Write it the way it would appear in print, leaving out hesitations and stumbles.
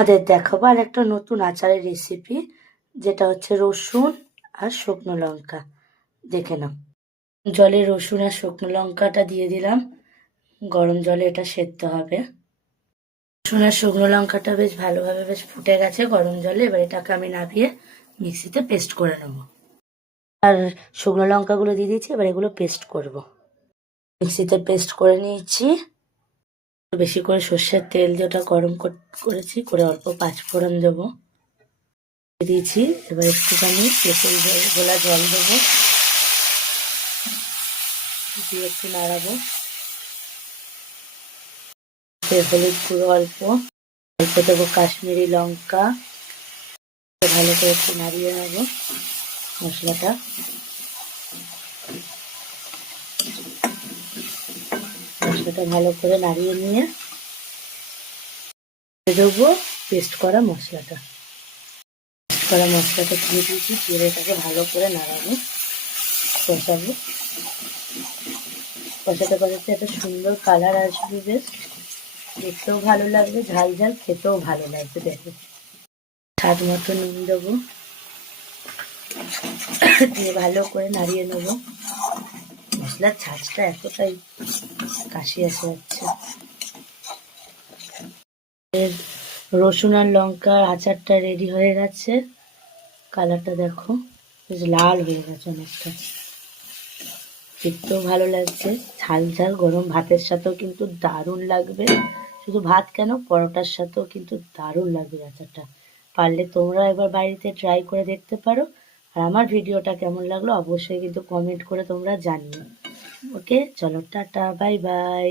আমাদের দেখাবো আর একটা নতুন আচারের রেসিপি, যেটা হচ্ছে রসুন আর শুকনো লঙ্কা। দেখে নাও। জলে রসুন আর শুকনো লঙ্কাটা দিয়ে দিলাম, গরম জলে এটা সেদ্ধ হবে। রসুন আর শুকনো লঙ্কাটা বেশ ভালোভাবে বেশ ফুটে গেছে গরম জলে। এবার এটাকে আমি নামিয়ে মিক্সিতে পেস্ট করে নেবো। আর শুকনো লঙ্কাগুলো দিয়ে দিয়েছি, এবার এগুলো পেস্ট করব। মিক্সিতে পেস্ট করে নিয়েছি। বেশি করে সর্ষের তেল দিয়ে ওটা গরম করেছি, করে অল্প পাঁচফোড়ন দেবো দিয়েছি। এবার একটুখানি তেঁতুল গোলা জল দেবো, দিয়ে একটু নাড়াবো। হলুদ গুঁড়ো অল্প অল্প দেবো, কাশ্মীরি লঙ্কা। ভালো করে একটু নাড়িয়ে নেবো মশলাটা। মশলাটা ভালো করে নাড়িয়ে নিয়ে দেবো পেস্ট করা মশলাটা। পেস্ট করা মশলাটা দিয়ে দিয়েছি, দিয়ে এটাকে ভালো করে নাড়াবো, কষাবো। কষাতে কষাতে একটা সুন্দর কালার আসবে, বেশ দেখতেও ভালো লাগবে, ঝাল ঝাল খেতেও ভালো লাগবে। দেখো, স্বাদ মতো নুন দেবো, দিয়ে ভালো করে নাড়িয়ে নেবো। মশলার ঝাঁঝটা এতটাই কাশি আসে যাচ্ছে। রসুন আর লঙ্কার আচারটা রেডি হয়ে গেছে। কালারটা দেখো, বেশ লাল হয়ে গেছে অনেকটা, দেখতেও ভালো লাগছে। ঝাল ঝাল গরম ভাতের সাথেও কিন্তু দারুণ লাগবে। শুধু ভাত কেন, পরোটার সাথেও কিন্তু দারুণ লাগবে আচারটা। পারলে তোমরা এবার বাড়িতে ট্রাই করে দেখতে পারো। আর আমার ভিডিওটা কেমন লাগলো অবশ্যই কিন্তু কমেন্ট করে তোমরা জানিও। ওকে, চলো, টাটা, বাই বাই।